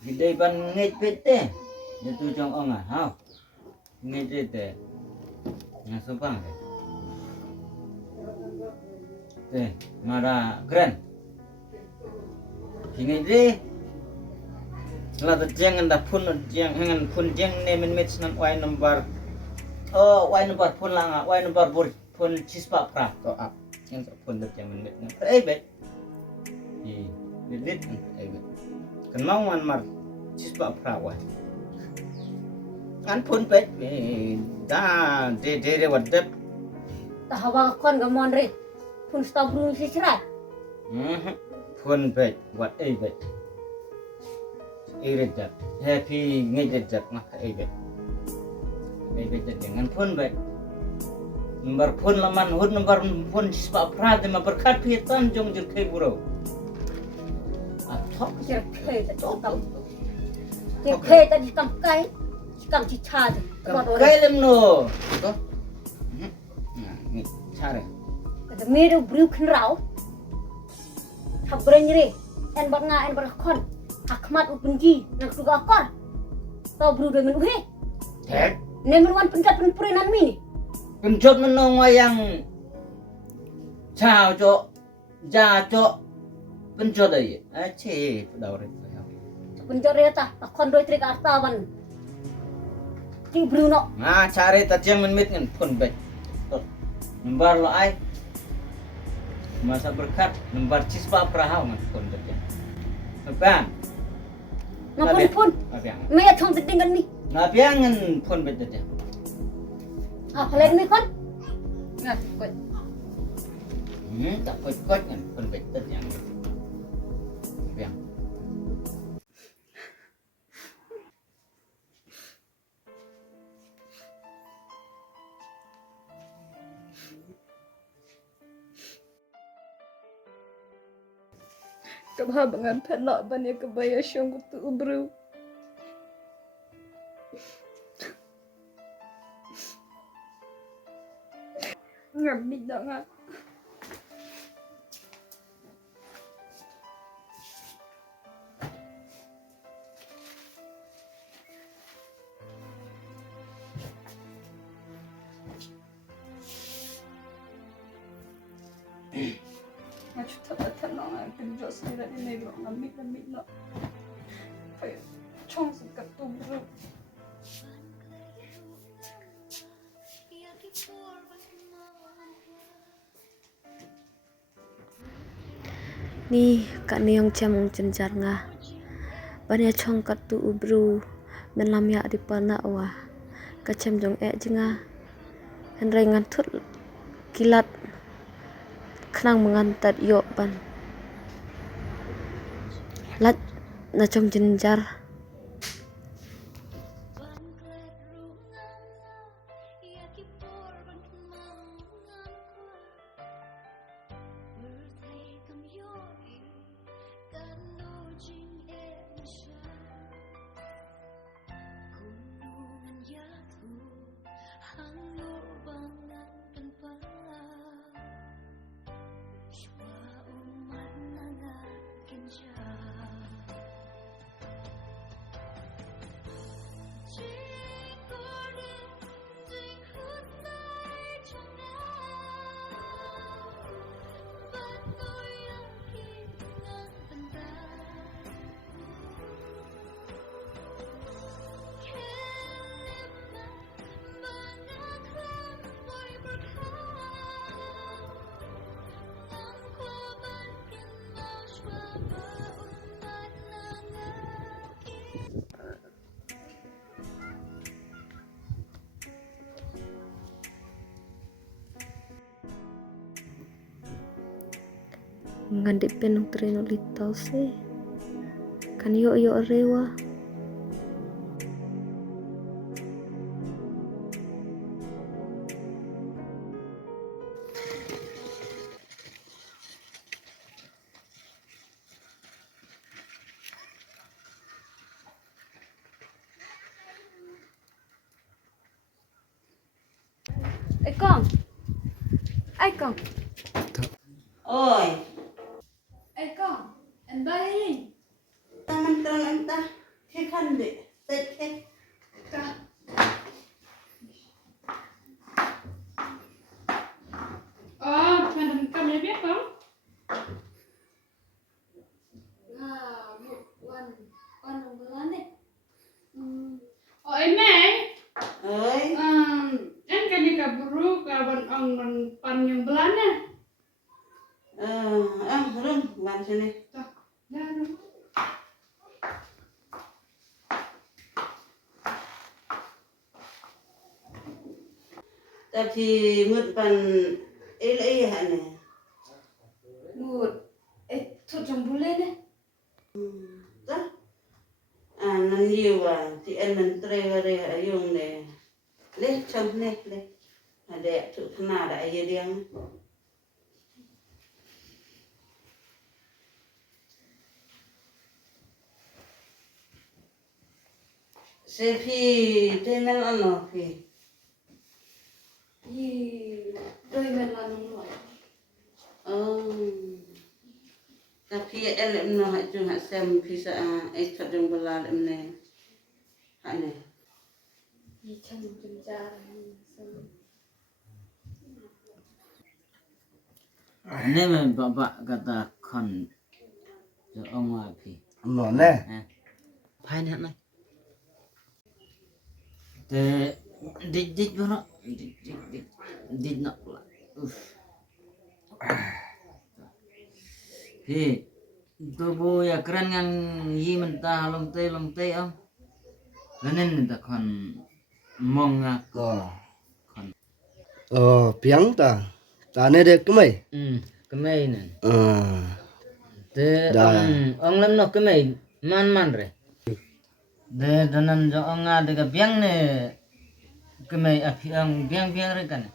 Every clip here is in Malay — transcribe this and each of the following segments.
Gede ban ngej pete, jatuh jong ong ah, hao, ngej pete, ngasupang deh, mara keren, ngej deh, lalu jangan dah pun jangan pun jangan nemen met senam wai nomor, wai nomor pun lang, wai nomor bur pun cispa pra, to up, yang pun dah jangan met, bet, bet, bet, kenauan mar cispa pra wai. Kan pun bet, dah de wadah. Tahawa kon gamon re, pun stop belum sisrat. Pun bet, wat bet. Iredat, happy ngejedat maka bet. Bet jangan pun bet. Nomor pun laman hud nomor pun cispa pra de ma berkat pitan jong jerkai burau. Atok jerkai tak tahu. Jerkai tadi kamkai. Kam cica tu. Kamkai lemno. Betul? Nah, ni cara. Kada meru bru kenrau. Habreng re. En barnga en berkon. Akmat upenji nak juga akor. Tau bru de menuhe. Tek. Nemen wan pencat penpurenan mini. Penjot menong wayang chao cho ja cho penjot ai. Che pedau re. Penjot re ta akon doi trik artawan. Ki Bruno. Nah, cari tajam menmit ngan pun bet. Nembar lo ai. Masa berkat nembar cispa prahau ngan pun bet. Apa? Ngapun pun. Apa? Me thong dengan ni. Ngapa ngan pun bet aja. Apa lagi ni kon? Ngat kot. Tak kot ngan pun bet aja. Apa? Kebahabangan pelak banyak kebaya syong kutu ubru. Ngambil dah ngah. Aku tak tenang, aku jual sendiri ni lo ngambil lo. Phải trong sự cật tu bro. Ni kak ni yang cemong cenjar ngah. Banyak chong kat tu ubru melam ya di pana wah. Kacem jong jenga. Henry ngantut kilat kenang mengantat yok ban. Lat na chong cenjar. ngandip penung treno litau se kan yo rewa Kong. Kong. Oi, Kong. And bayarin. tangan entah, kekan deh, teke. Oh, madam kamu ya Kong? Wan bulan deh. Oh, Emang. Oi, En kan ni kaburu kawan orang pan yang belanda. rum, ban sini. Lalu. Tapi mut pan ilai hane. Mut. Tu jambule deh. Tah, nan yiwa, ti nan trevere ayung ne. Leh chom ne leh. Ada tu kena ada aja dia. Sepi dengan ano pi. Doi melanung lo. Tapi elem no hak tu hak sem bisa ekor yang belal emne. Hane. Chan jenjar. Ini memang bapak kata kon jo ông pi. Nó nè, Phai nè này. Te dit bono. Dit nak pula. Hi. Tubuh ya keren ngang yi mentah long teh om. Lanen ta kon mong ngak piang ta nè được cái mày. kemai nè. Te Dah. ong lem no kemai man re. De danan jo ong ada ka biang ne kemai api ong biang re kan.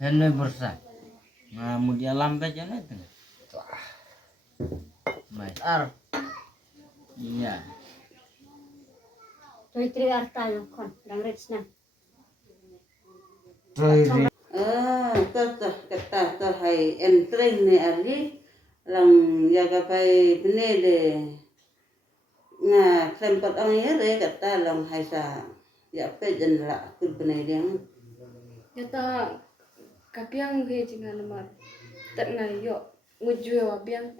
Henne bursa. Nah mudia lampe jane tu. Mai ar. Iya. Tôi tri arta yang kon dang retsna. Kata hai entering ne ali lang jaga pai bene de nga sempat ang yere kata lang hai sa ya pe jen la kul bene ding Kata kapiang ge jinga nomor. Tak ngai yo ngujue wa biang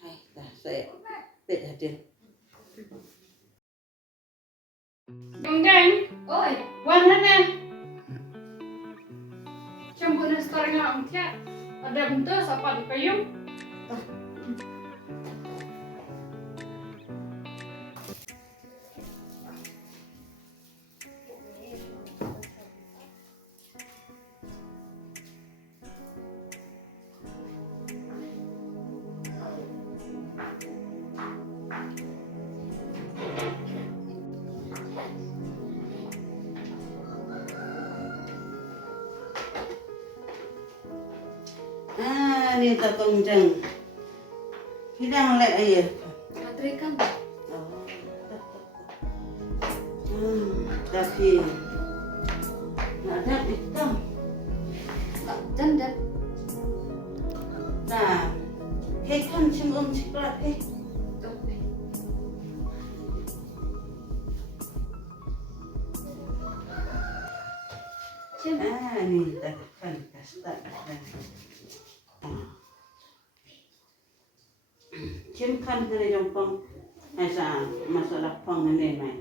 hai ta se pe hadin Geng, oi, wan hane. Campur nasi orang tiap. Ada bentuk siapa di payung? ni ta tong jeng hidang le aye Matrikan. tapi ada itu Jandat. nah kan cuma ciklat ni tak kan kasta Cim kan hari jompong asa masalah pong ini mai.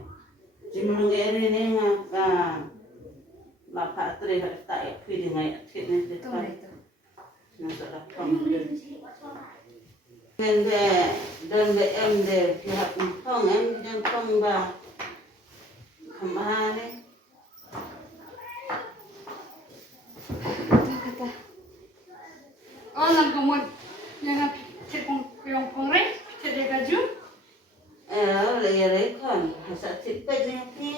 Cim nung eri ni ngaka lapa tre tak ya pilih ngai kit ni dekat masalah pong. Nende dan em de pihak pong yang pong ba kemana? Kata. Oh, lang kumot. le kan sa ti pe jing pi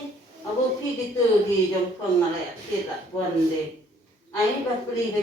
abo pi ki tu ki jong pang ale ti la wan de ai ba pri